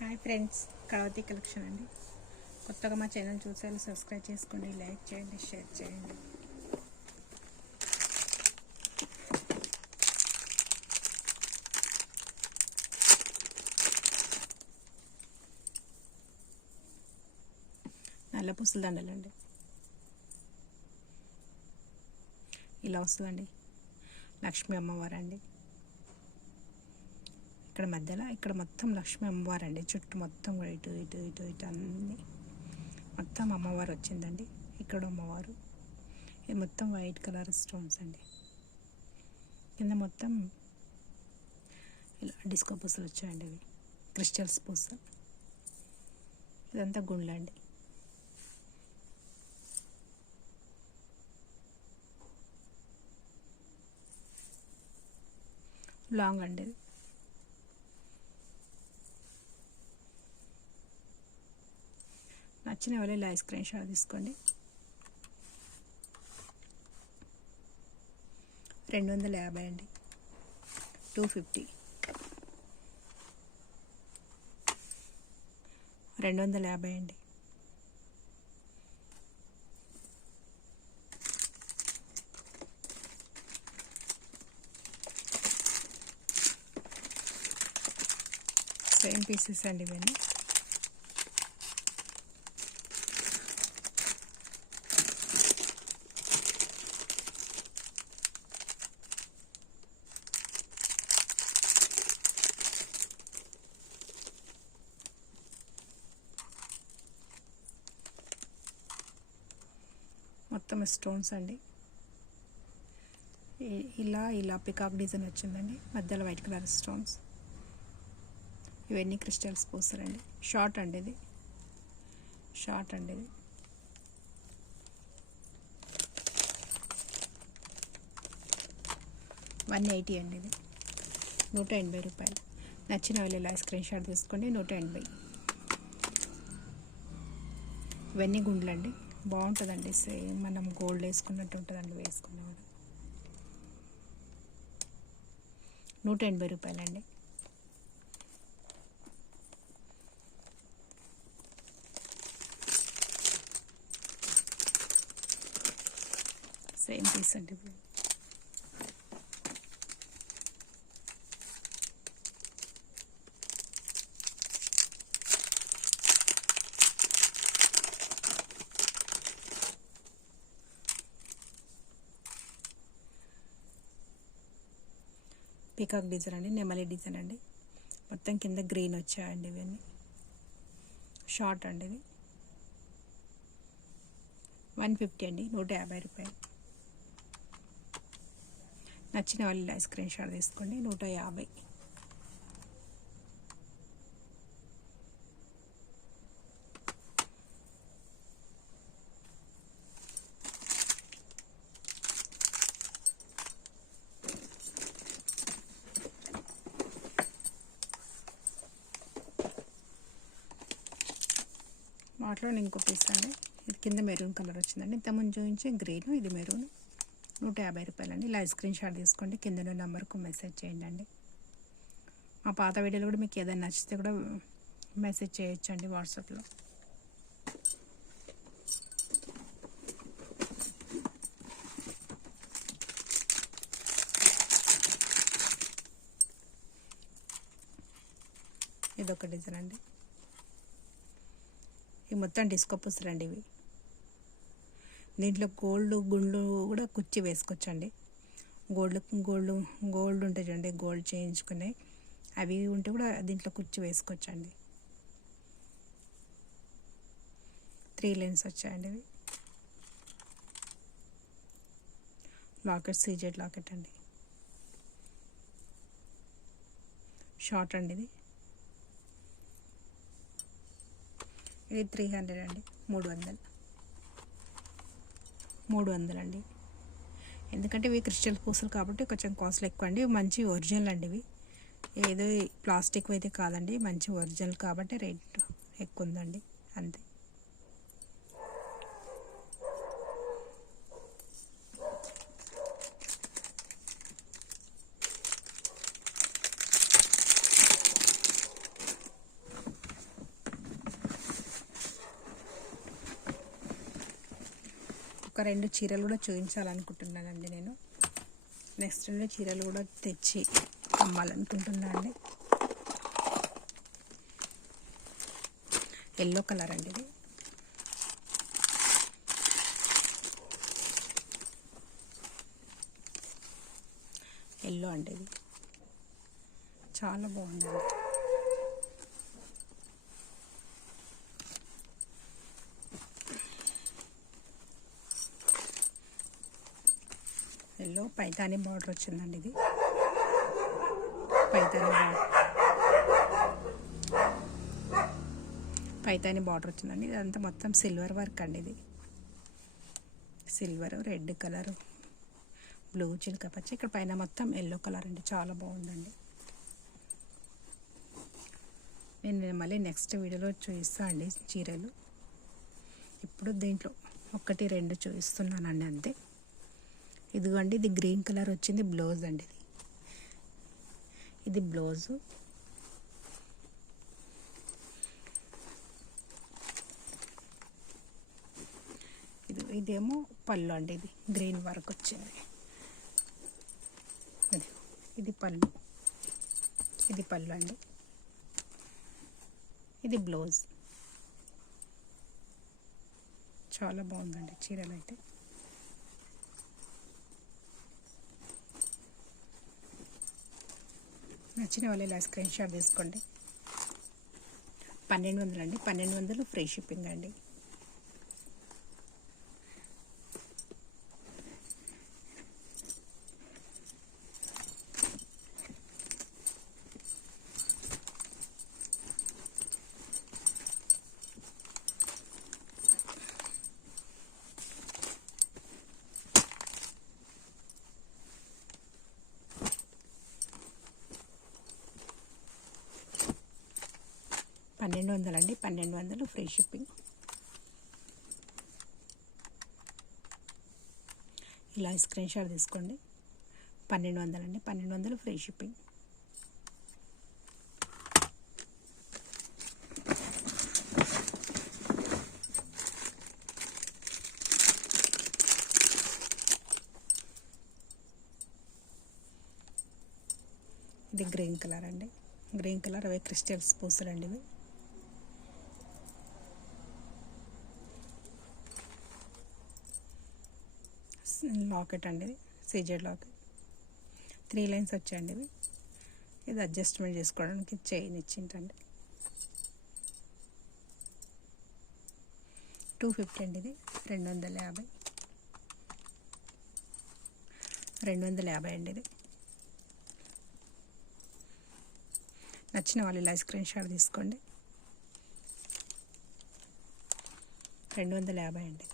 Hi friends, Kalavathi collection అండి. కొత్తగా మా ఛానల్ చూసారు, సబ్స్క్రైబ్ చేసుకోండి, లైక్ చేయండి, షేర్ చేయండి. నల్ల పూసల దండలండి, ఇలా వస్తుందండి. లక్ష్మీ అమ్మవారు అండి. ఇక్కడ మధ్యలో ఇక్కడ మొత్తం లక్ష్మీ అమ్మవారు అండి. చుట్టూ మొత్తం కూడా ఇటు ఇటు ఇటు ఇటు అన్నీ మొత్తం అమ్మవారు వచ్చిందండి. ఇక్కడ అమ్మవారు, ఇది మొత్తం వైట్ కలర్ స్టోన్స్ అండి. కింద మొత్తం ఇలా డిస్కో పూసలు వచ్చాయండి. ఇవి క్రిస్టల్స్ పూస. ఇదంతా గుండ్లండి. లాంగ్ అండి. ఇది నచ్చిన వాళ్ళు ఇలా స్క్రీన్ షాట్ తీసుకోండి. 250 అండి, 250, 250 అండి. సేమ్ పీసెస్ అండి ఇవన్నీ. మొత్తం స్టోన్స్ అండి. ఇలా పికాక్ డిజైన్ వచ్చిందండి. మధ్యలో వైట్ కలర్ స్టోన్స్. ఇవన్నీ క్రిస్టల్స్ పూసలండి. షార్ట్ అండి ఇది, షార్ట్ అండి ఇది. $180 అండి. ఇది 180 రూపాయలు. నచ్చిన వాళ్ళు ఇలా స్క్రీన్ షాట్ తీసుకోండి. 180. ఇవన్నీ గుండ్లండి. బాగుంటుందండి. సేమ్ మనం గోల్డ్ వేసుకున్నట్టు ఉంటుందండి వేసుకున్నవాడు. 180 రూపాయలండి. సేమ్ పీస్ అండి. పీకాక్ డిజైన్ అండి, నెమలి డిజైన్ అండి. మొత్తం కింద గ్రీన్ వచ్చాయండి. ఇవన్నీ షార్ట్ అండి. ఇది 150 అండి, 150 రూపాయలు. నచ్చిన వాళ్ళు స్క్రీన్ షాట్ తీసుకోండి. 150. వాటిలో ఇంకో పీస్ అండి. ఇది కింద మెరూన్ కలర్ వచ్చిందండి. ఇంతకుముందు చూపించి గ్రీన్, ఇది మెరూన్. 150 రూపాయలండి. ఇలా స్క్రీన్ షాట్ తీసుకోండి. కింద నెంబర్కు మెసేజ్ చేయండి అండి. మా పాత వీడియోలు కూడా మీకు ఏదైనా నచ్చితే కూడా మెసేజ్ చేయొచ్చు అండి వాట్సాప్లో. ఇదొక డిజైన్ అండి. ఇవి మొత్తం డిస్కో పూసలండి. ఇవి దీంట్లో గోల్డ్ గుండ్లు కూడా కుచ్చి వేసుకోవచ్చండి. గోల్డ్ ఉంటాయి చూడండి, గోల్డ్ చేయించుకునే అవి ఉంటే కూడా దీంట్లో కుచ్చి వేసుకోవచ్చండి. 3 లైన్స్ వచ్చాయండి. ఇవి లాకెట్, సీజెడ్ లాకెట్ అండి. షార్ట్ అండి. ఇది 300 అండి, 300 అండి. ఎందుకంటే ఇవి క్రిస్టల్ పూసలు కాబట్టి కొంచెం కాస్ట్లు ఎక్కువ అండి. మంచి ఒరిజినల్ అండి. ఇవి ఏదో ప్లాస్టిక్ అయితే కాదండి, మంచి ఒరిజినల్ కాబట్టి రేట్ ఎక్కువ ఉందండి, అంతే. ఒక 2 చీరలు కూడా చూపించాలనుకుంటున్నానండి నేను. నెక్స్ట్ 2 చీరలు కూడా తెచ్చి అమ్మాలనుకుంటున్నాను అండి. ఎల్లో కలర్ అండి ఇది. ఎల్లో అండి ఇది చాలా బాగుందండి. ఎల్లో పైతాని బార్డర్ వచ్చిందండి ఇది. పైతాని బార్డర్ వచ్చిందండి. ఇదంతా మొత్తం సిల్వర్ వర్క్ అండి. ఇది సిల్వర్, రెడ్ కలర్, బ్లూ చిలక పచ్చ, ఇక్కడ పైన మొత్తం ఎల్లో కలర్ అండి. చాలా బాగుందండి. నేను మళ్ళీ నెక్స్ట్ వీడియోలో చూపిస్తాను అండి చీరలు. ఇప్పుడు దీంట్లో 1, 2 చూపిస్తున్నానండి అంతే. ఇదిగోండి, ఇది గ్రీన్ కలర్ వచ్చింది బ్లౌజ్ అండి. ఇది బ్లౌజు. ఇదేమో పళ్ళు అండి. ఇది గ్రీన్ వర్క్ వచ్చింది. ఇది పళ్ళు. ఇది పళ్ళు అండి. ఇది బ్లౌజ్. చాలా బాగుందండి చీరలు అయితే. నచ్చిన వాళ్ళు ఇలా స్క్రీన్ షాట్ తీసుకోండి. 1200 అండి. 1200 ఫ్రీ షిప్పింగ్ అండి. అండి. 1200 ఫ్రీ షిప్పింగ్. ఇలా స్క్రీన్ షాట్ తీసుకోండి. 1200 అండి. 1200 ఫ్రీ షిప్పింగ్. ఇది గ్రీన్ కలర్ అండి. గ్రీన్ కలర్ అవే క్రిస్టల్స్ పూసలు అండి ఇవి. లాకెట్ అండి. ఇది సీజెడ్ లాకెట్. 3 లైన్స్ వచ్చాయండి ఇవి. ఇది అడ్జస్ట్మెంట్ చేసుకోవడానికి చైన్ ఇచ్చింటండి. 250 అండి. ఇది 250. 250 అండి. ఇది నచ్చిన వాళ్ళు ఇలా స్క్రీన్ షాట్ తీసుకోండి. 250 అండి. ఇది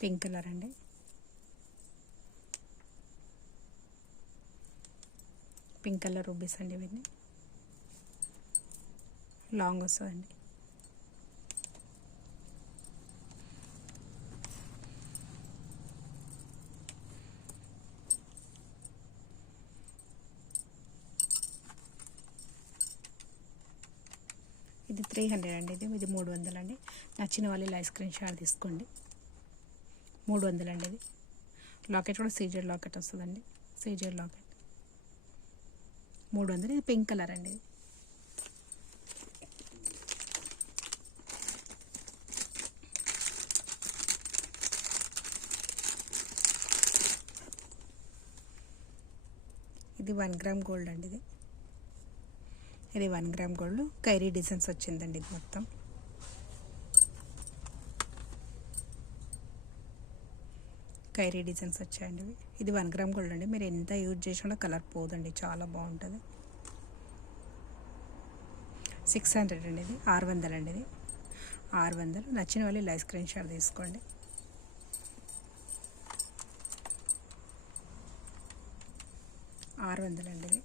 పింక్ కలర్ అండి. పింక్ కలర్ రూబీస్ అండి. ఇవన్నీ లాంగ్ వస్తుందండి. ఇది 300 అండి. ఇది 300 అండి. నచ్చిన వాళ్ళు ఇలా స్క్రీన్ షాట్ తీసుకోండి. 300 అండి. ఇది లాకెట్ కూడా సీజెడ్ లాకెట్ వస్తుందండి. CZ locket 300. ఇది పింక్ కలర్ అండి. ఇది 1 గ్రామ్ గోల్డ్ అండి. ఇది 1 గ్రామ్ గోల్డ్ కైరీ డిజైన్స్ వచ్చిందండి. ఇది మొత్తం కైరీ డిజైన్స్ వచ్చాయండి. ఇది 1 గ్రామ్ గోల్డ్ అండి. మీరు ఎంత యూజ్ చేసినా కలర్ పోదండి. చాలా బాగుంటుంది. 600 అండి. ఇది 600 అండి. ఇది 600. నచ్చిన వాళ్ళు ఇలా స్క్రీన్ షాట్ తీసుకోండి. 600 అండి. ఇది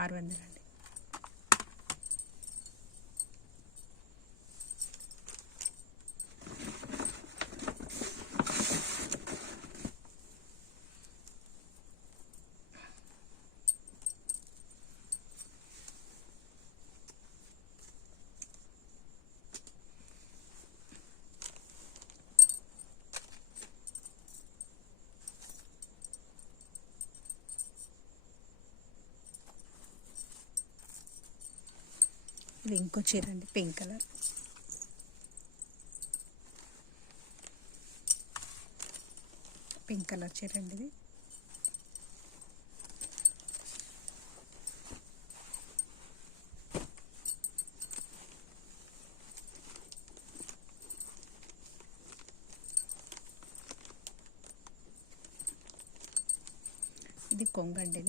600 అండి. ఇది ఇంకో చీర అండి, పింక్ కలర్. పింక్ కలర్ చీర అండి ఇది. ఇది కొంగు అండి,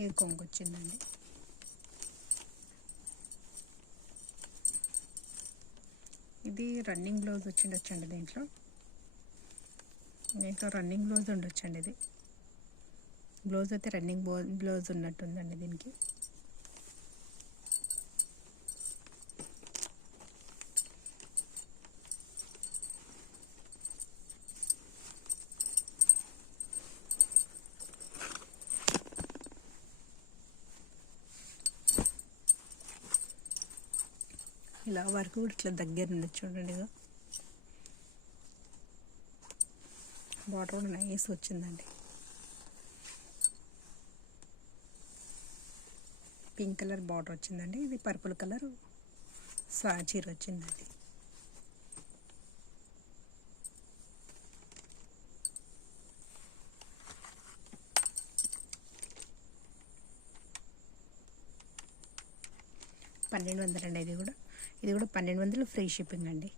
ఇది కొంగు వచ్చిందండి. ఇది రన్నింగ్ బ్లౌజ్ వచ్చిండొచ్చండి. దీంట్లో రన్నింగ్ బ్లౌజ్ ఉండొచ్చండి. ఇది బ్లౌజ్ అయితే రన్నింగ్ బ్లౌజ్ ఉన్నట్టుందండి దీనికి. ఇలా వర్క్ కూడా ఇట్లా దగ్గర ఉంది చూడండి. బార్డర్ కూడా నైస్ వచ్చిందండి. పింక్ కలర్ బార్డర్ వచ్చిందండి. ఇది పర్పుల్ కలర్ చీర వచ్చిందండి. $1200 అండి. ఇది కూడా 1200 ఫ్రీ షిప్పింగ్ అండి.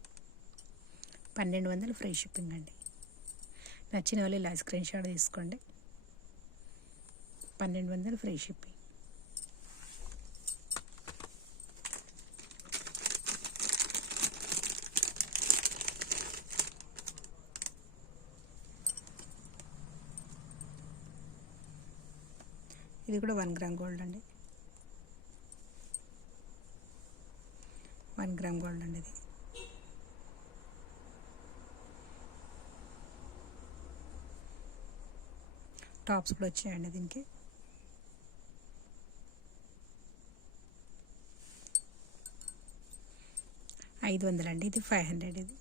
1200 ఫ్రీ షిప్పింగ్ అండి. నచ్చిన వాళ్ళు ఇలా స్క్రీన్ షాట్ తీసుకోండి. 1200 ఫ్రీ షిప్పింగ్. ఇది కూడా 1 గ్రామ్ గోల్డ్ అండి. 1 గ్రామ్ గోల్డ్ అండి ఇది. టాప్స్ కూడా వచ్చాయండి దీనికి. $500 అండి. ఇది 500 ఇది.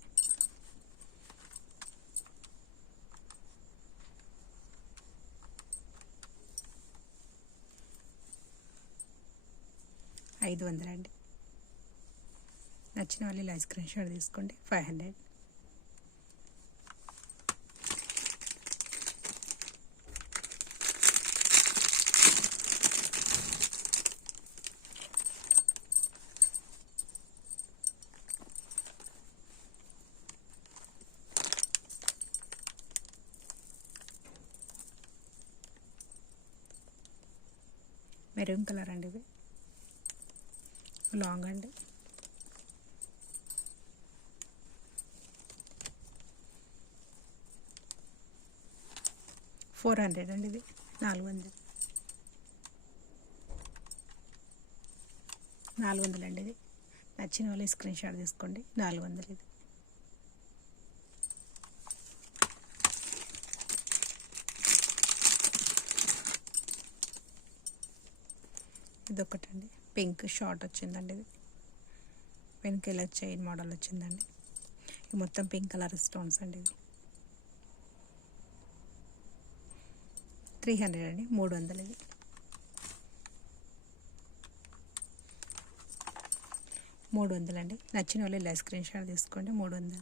$500 అండి. నచ్చిన వాళ్ళు ఇలా స్క్రీన్ షాట్ తీసుకోండి. 500. మెరూన్ కలర్ అండి. ఇది లాంగ్ అండి. $400 అండి. ఇది 400 అండి. ఇది నచ్చిన వాళ్ళు స్క్రీన్ షాట్ తీసుకోండి. 400 ఇది. ఇదొకటండి, పింక్ షార్ట్ వచ్చిందండి. ఇది వెనక ఇలా చైన్ మోడల్ వచ్చిందండి. ఇది మొత్తం పింక్ కలర్ స్టోన్స్ అండి. ఇది 300 అండి. 300 ఇది. 300 అండి. నచ్చిన వాళ్ళు ఇలా స్క్రీన్ షాట్ తీసుకోండి. 300.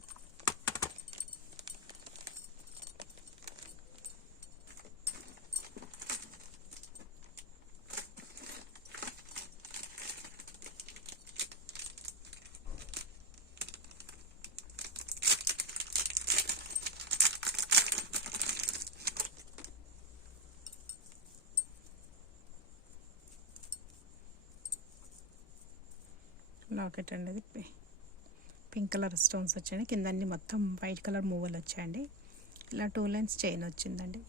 లాకెట్ అండి. అది పింక్ కలర్ స్టోన్స్ వచ్చాయండి. కింద అన్ని మొత్తం వైట్ కలర్ మూవలు వచ్చాయండి. ఇలా 2 లైన్స్ చైన్ వచ్చిందండి.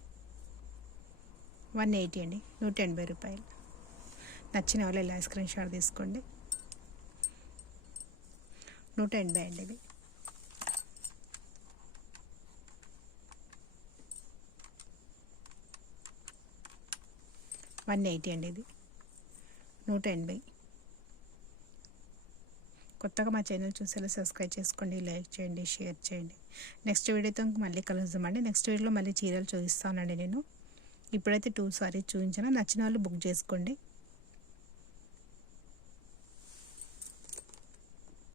180 అండి. $180. నచ్చిన వాళ్ళు ఇలా స్క్రీన్ షాట్ తీసుకోండి. 180 అండి. ఇది 180 అండి. ఇది 180. కొత్తగా మా ఛానల్ చూసేలా సబ్స్క్రైబ్ చేసుకోండి, లైక్ చేయండి, షేర్ చేయండి. నెక్స్ట్ వీడియోతో మళ్ళీ కలుద్దామండి. నెక్స్ట్ వీడియోలో మళ్ళీ చీరలు చూపిస్తానండి నేను. ఇప్పుడైతే 2 సారీస్ చూపించాను. నచ్చిన వాళ్ళు బుక్ చేసుకోండి.